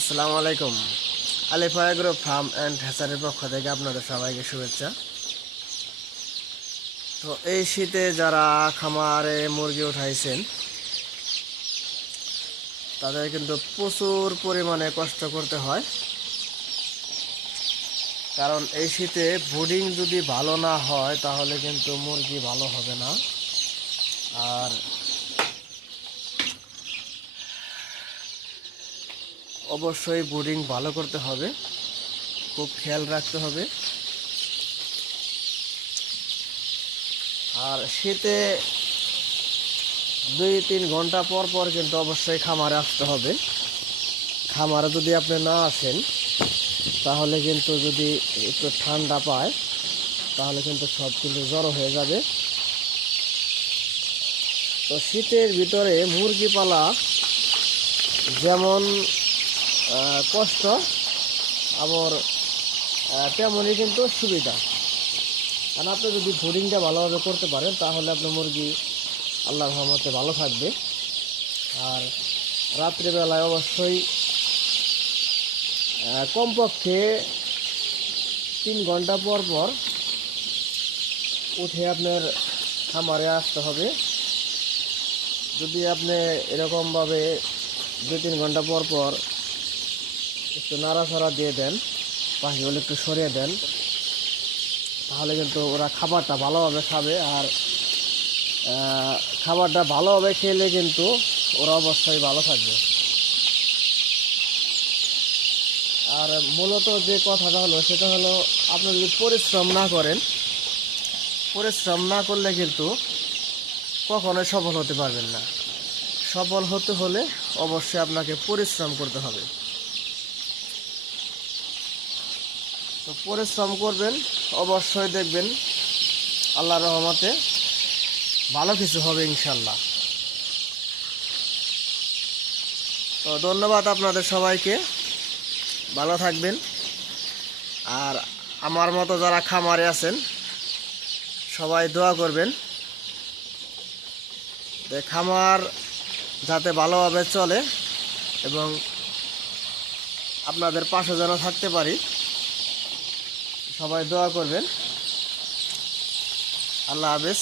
আসসালামু আলাইকুম। Alifa agro farm and হ্যাচারির পক্ষ থেকে আপনাদের সবাইকে শুভেচ্ছা। তো এই শীতে যারা খামারে মুরগি উঠাইছেন তাদের কিন্তু প্রচুর পরিমাণে কষ্ট করতে হয়, কারণ এই শীতে ব্রুডিং যদি ভালো না হয় তাহলে কিন্তু মুরগি ভালো হবে না। আর অবশ্যই ব্রুডিং ভালো করতে হবে, খুব খেয়াল রাখতে হবে। আর শীতে 2-3 ঘন্টা পর পর কিন্তু অবশ্যই খামারে আসতে হবে। খামারে যদি আপনি না আসেন তাহলে কিন্তু যদি একটু ঠান্ডা পায় তাহলে কিন্তু সব কিন্তু জড়ো হয়ে যাবে। তো শীতের ভিতরে মুরগি পালা যেমন কষ্ট, আবার তেমনই কিন্তু সুবিধা। কারণ আপনি যদি ব্রুডিংটা ভালোভাবে করতে পারেন তাহলে আপনার মুরগি আল্লাহর রহমতে ভালো থাকবে। আর রাত্রিবেলায় অবশ্যই কমপক্ষে 3 ঘন্টা পর পর উঠে আপনার খামারে আসতে হবে। যদি আপনি এরকমভাবে 2-3 ঘন্টা পর পর একটু নাড়াচাড়া দিয়ে দেন, পাখিগুলো একটু সরিয়ে দেন, তাহলে কিন্তু ওরা খাবারটা ভালোভাবে খাবে। আর খাবারটা ভালোভাবে খেলে কিন্তু ওরা অবশ্যই ভালো থাকবে। আর মূলত যে কথাটা হলো সেটা হলো, আপনি যদি পরিশ্রম না করলে কিন্তু কখনোই সফল হতে পারবেন না। সফল হতে হলে অবশ্যই আপনাকে পরিশ্রম করতে হবে। তো পরিশ্রম করবেন, অবশ্যই দেখবেন আল্লাহর রহমতে ভালো কিছু হবে ইনশাল্লাহ। তো ধন্যবাদ আপনাদের সবাইকে, ভালো থাকবেন। আর আমার মতো যারা খামারে আছেন সবাই দোয়া করবেন যে খামার যাতে ভালোভাবে চলে এবং আপনাদের পাশে যেন থাকতে পারি। সবাই দোয়া করবেন। আল্লাহ হাফেজ।